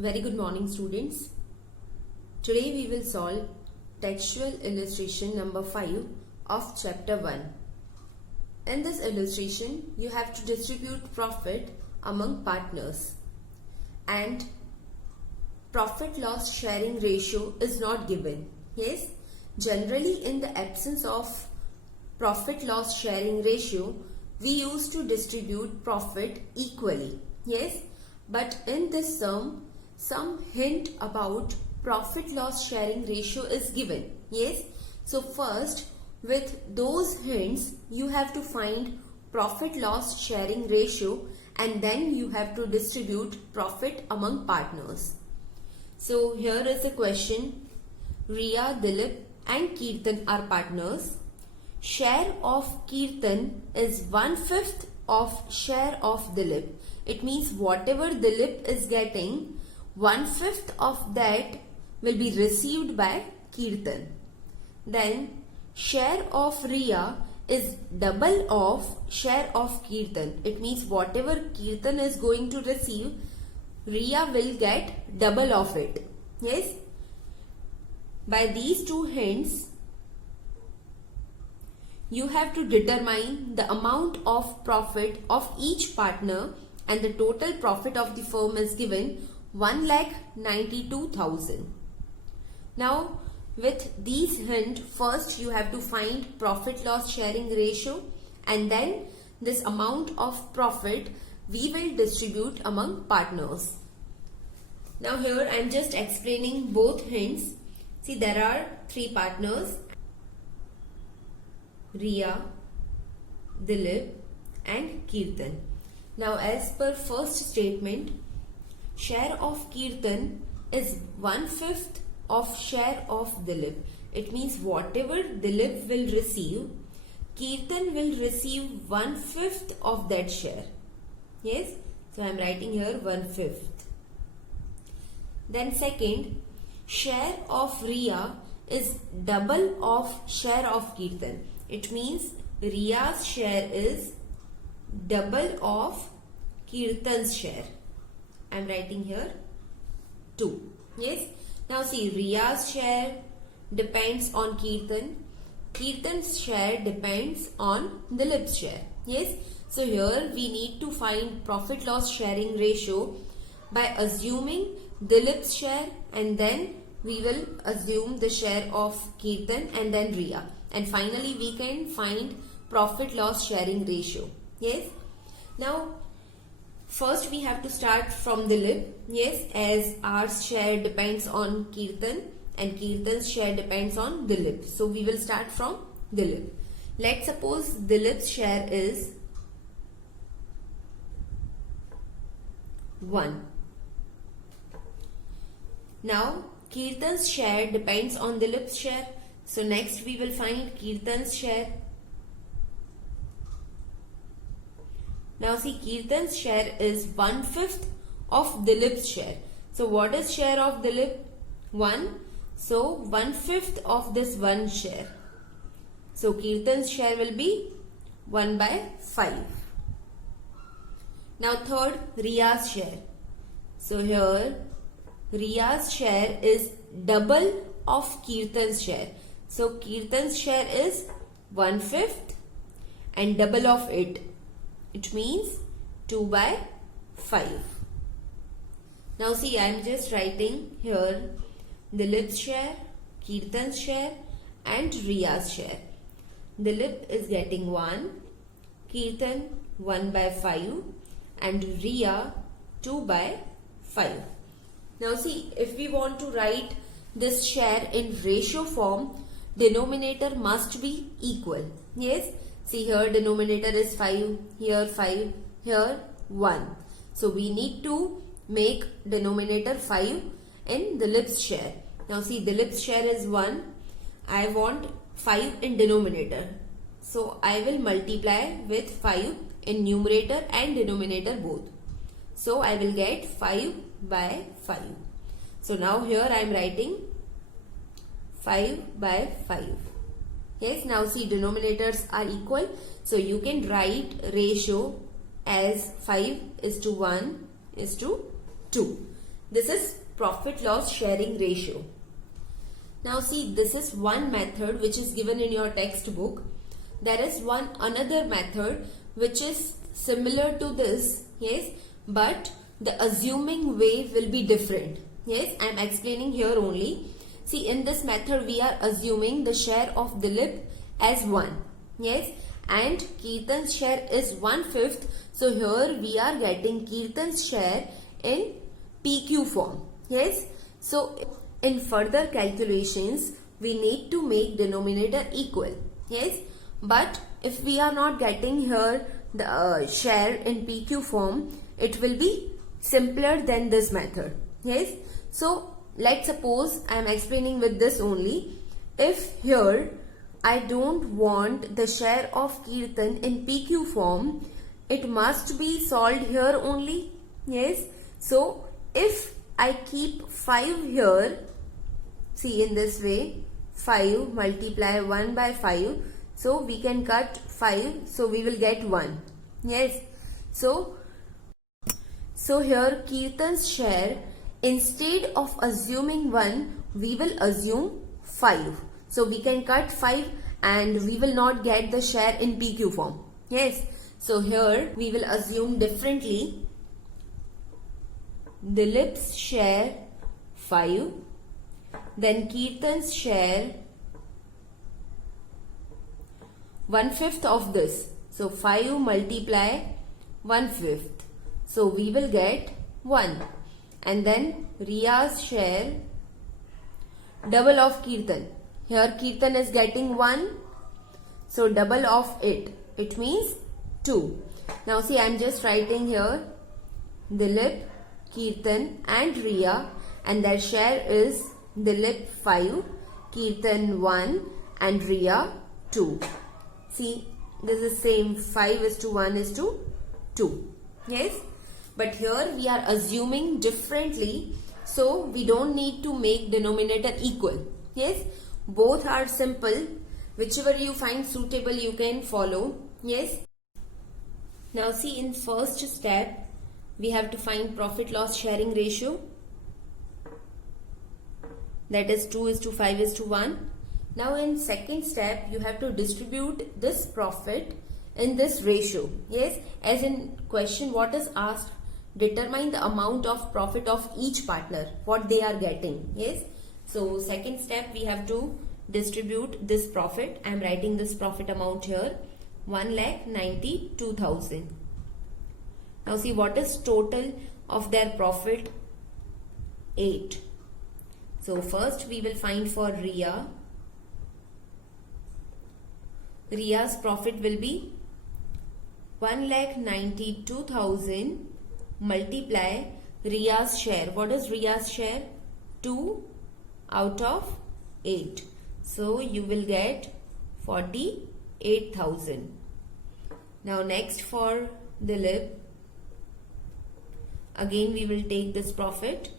Very good morning, students. Today we will solve textual illustration number 5 of chapter 1. In this illustration, you have to distribute profit among partners, and profit loss sharing ratio is not given. Yes, generally in the absence of profit loss sharing ratio, we used to distribute profit equally. Yes, but in this sum, some hint about profit loss sharing ratio is given. Yes, so first with those hints you have to find profit loss sharing ratio, and then you have to distribute profit among partners. So here is a question. Riya, Dilip and Kirtan are partners. Share of Kirtan is 1/5 of share of Dilip. It means whatever Dilip is getting, 1/5 of that will be received by Kirtan. Then share of Riya is double of share of Kirtan. It means whatever Kirtan is going to receive, Riya will get double of it. Yes. By these two hints, you have to determine the amount of profit of each partner, and the total profit of the firm is given 1,92,000. Now with these hints, first you have to find profit loss sharing ratio, and then this amount of profit we will distribute among partners. Now here I am just explaining both hints. See, there are three partners: Riya, Dilip and Kirtan. Now as per first statement, share of Kirtan is 1/5 of share of Dilip. It means whatever Dilip will receive, Kirtan will receive 1/5 of that share. Yes, so I am writing here 1/5. Then second, share of Riya is double of share of Kirtan. It means Riya's share is double of Kirtan's share. I am writing here 2. Yes. Now see, Riya's share depends on Kirtan. Kirtan's share depends on Dilip's share. Yes. So here we need to find profit loss sharing ratio by assuming Dilip's share, and then we will assume the share of Kirtan and then Riya. And finally we can find profit loss sharing ratio. Yes. Now first we have to start from Dilip. Yes, as our share depends on Kirtan and Kirtan's share depends on Dilip. So we will start from Dilip. Let's suppose Dilip's share is 1. Now Kirtan's share depends on Dilip's share. So next we will find Kirtan's share. Now see, Kirtan's share is 1/5 of Dilip's share. So what is share of Dilip? 1. So 1/5 of this 1 share. So Kirtan's share will be 1/5. Now third, Riya's share. So here Riya's share is double of Kirtan's share. So Kirtan's share is 1/5 and double of it. It means 2/5. Now see, I am just writing here Dilip's share, Kirtan's share and Riya's share. Dilip is getting 1, Kirtan 1/5 and Riya 2/5. Now see, if we want to write this share in ratio form, denominator must be equal. Yes. See, here denominator is 5, here 5, here 1. So we need to make denominator 5 in Dilip's share. Now see, Dilip's share is 1. I want 5 in denominator. So I will multiply with 5 in numerator and denominator both. So I will get 5/5. So now here I am writing 5/5. Yes, now see, denominators are equal. So you can write ratio as 5:1:2. This is profit loss sharing ratio. Now see, this is one method which is given in your textbook. There is another method which is similar to this, yes, but the assuming way will be different. Yes, I am explaining here only. See, in this method we are assuming the share of Dilip as 1. Yes, and Kirtan's share is 1/5. So here we are getting Kirtan's share in PQ form. Yes, so in further calculations we need to make denominator equal. Yes, but if we are not getting here the share in PQ form, it will be simpler than this method. Yes, so let's suppose I am explaining with this only. If here I don't want the share of Kirtan in PQ form, it must be solved here only. Yes, so if I keep 5 here, see, in this way, 5 multiply 1 by 5, so we can cut 5, so we will get 1. Yes, so here Kirtan's share, instead of assuming 1, we will assume 5. So we can cut 5 and we will not get the share in PQ form. Yes, so here we will assume differently. Dilip's share 5, then Kirtan's share 1/5 of this. So 5 multiply 1/5. So we will get 1. And then Riya's share double of Kirtan. Here Kirtan is getting 1. So double of it. It means 2. Now see, I am just writing here Dilip, Kirtan and Riya, and their share is Dilip 5, Kirtan 1 and Riya 2. See, this is same, 5:1:2. Yes, but here we are assuming differently, so we don't need to make denominator equal. Yes, both are simple. Whichever you find suitable you can follow. Yes. Now see, in first step we have to find profit loss sharing ratio, that is 2:5:1. Now in second step you have to distribute this profit in this ratio. Yes, as in question what is asked, determine the amount of profit of each partner, what they are getting. Yes, so second step we have to distribute this profit. I am writing this profit amount here, 1,92,000. Now see, what is total of their profit? 8. So first we will find for Riya. Riya's profit will be 1,92,000 multiply Riya's share. What is Riya's share? 2 out of 8. So you will get 48,000. Now next for Dilip. Again we will take this profit,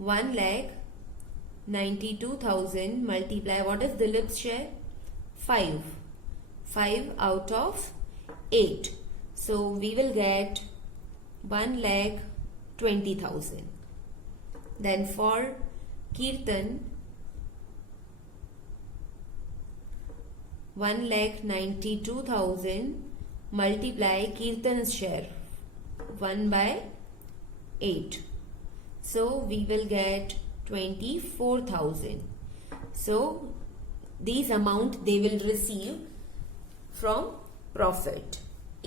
1,92,000 multiply, what is Dilip's share? 5. 5 out of 8. So we will get 1,20,000. Then for Kirtan, 1,92,000 multiply Kirtan's share, 1 by 8. So we will get 24,000. So these amount they will receive from profit.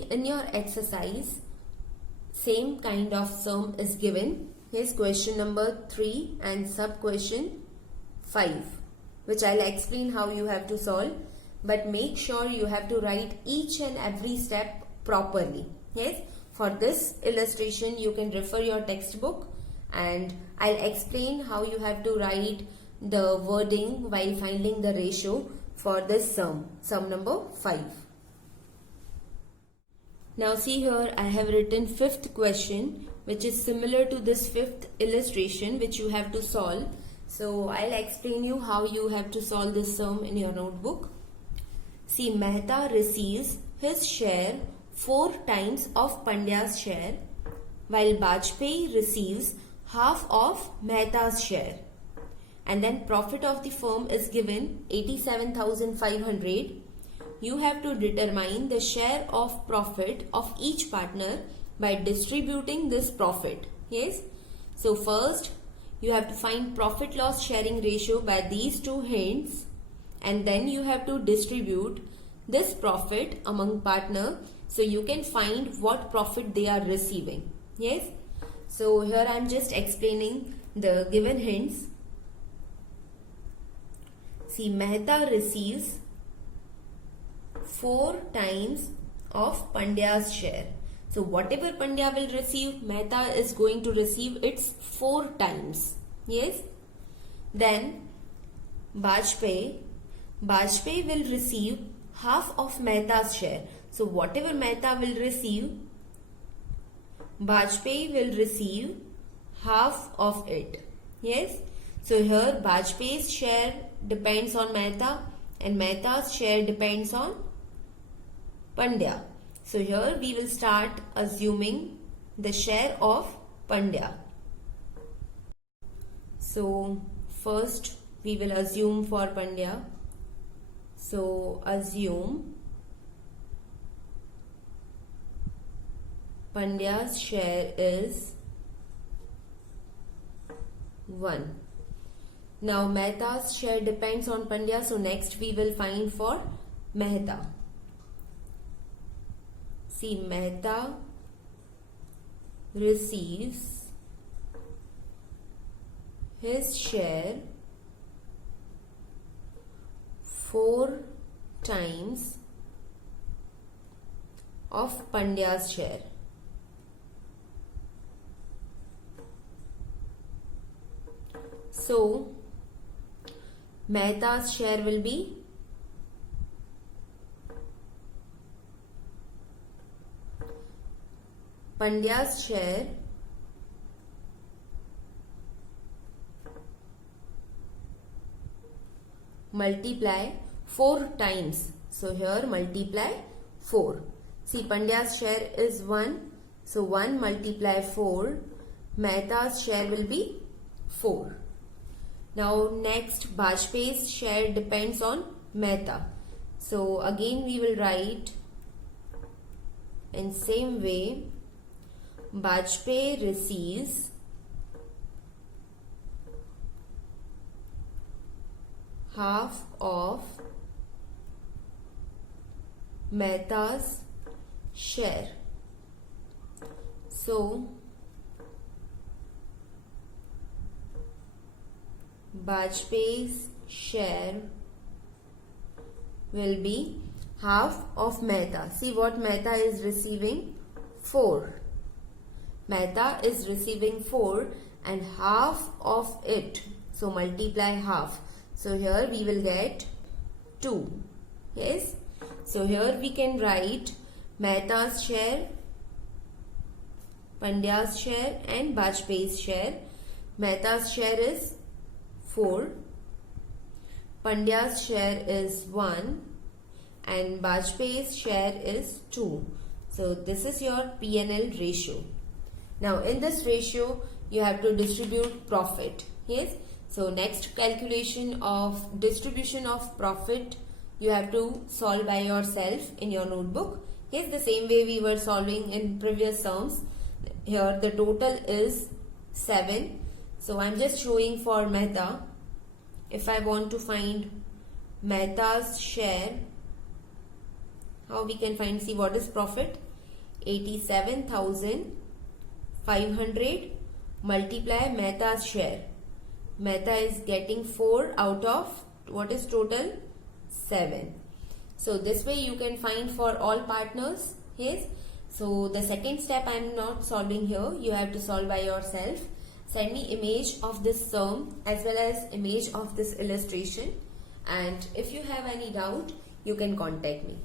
In your exercise, same kind of sum is given. Here's question number 3 and sub question 5, which I'll explain how you have to solve. But make sure you have to write each and every step properly. Yes, for this illustration you can refer your textbook and I'll explain how you have to write the wording while finding the ratio for this sum number 5. Now see here, I have written 5th question which is similar to this 5th illustration which you have to solve. So I'll explain you how you have to solve this sum in your notebook. See, Mehta receives his share 4 times of Pandya's share, while Bajpayee receives half of Mehta's share. And then profit of the firm is given 87,500. You have to determine the share of profit of each partner by distributing this profit. Yes. So first you have to find profit loss sharing ratio by these two hints, and then you have to distribute this profit among partner so you can find what profit they are receiving. Yes. So here I am just explaining the given hints. See, Mehta receives 4 times of Pandya's share. So whatever Pandya will receive, Mehta is going to receive its 4 times. Yes. Then Bajpayee will receive half of Mehta's share. So whatever Mehta will receive, Bajpayee will receive half of it. Yes. So here Bajpayee's share depends on Mehta and Mehta's share depends on Pandya. So here we will start assuming the share of Pandya. So first we will assume for Pandya. So assume Pandya's share is 1. Now Mehta's share depends on Pandya, so next we will find for Mehta. See, Mehta receives his share 4 times of Pandya's share. So Mehta's share will be Pandya's share multiply 4 times. So here multiply 4. See, Pandya's share is 1. So 1 multiply 4. Mehta's share will be 4. Now next, Bajpayee's share depends on Mehta. So again we will write in same way, Bajpayee receives half of Mehta's share. So Bajpayee's share will be half of Mehta. See what Mehta is receiving? 4. Mehta is receiving 4 and half of it. So multiply half. So here we will get 2. Yes. So here we can write Mehta's share, Pandya's share and Bajpayee's share. Mehta's share is 4, Pandya's share is 1 and Bajpayee's share is 2. So this is your P&L ratio. Now in this ratio you have to distribute profit. Yes. So next calculation of distribution of profit you have to solve by yourself in your notebook. Yes, the same way we were solving in previous terms. Here the total is 7. So I'm just showing for Mehta. If I want to find Mehta's share, how we can find? See, what is profit? 87,500 multiply Mehta's share. Mehta is getting 4 out of what is total? 7. So this way you can find for all partners. Yes. So the second step I am not solving here. You have to solve by yourself. Send me image of this sum as well as image of this illustration. And if you have any doubt, you can contact me.